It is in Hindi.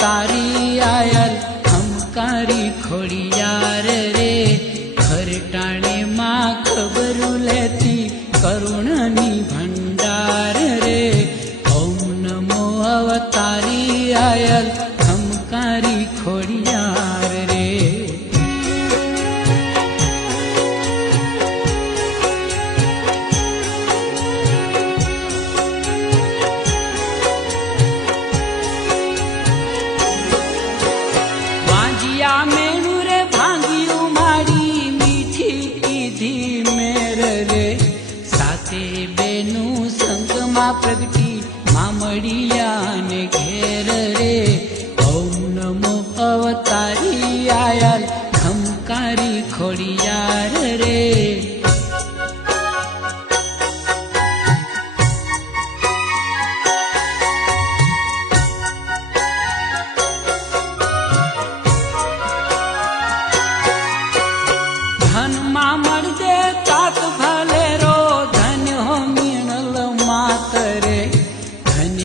तारी आयल हमकारी खोड़ियार रे। घर टाणे कारि खोडियारे लेती माबरुणनी भंडार रे। ओम नमो अवतारी आयल अम् कारि खोडिया માં પ્રગટી મામડિયાને ઘેર રે ઓમ નમો અવતારી આયાલ ખમકારી ખોડિયાર રે ધનમાં મળજે તાત ભલે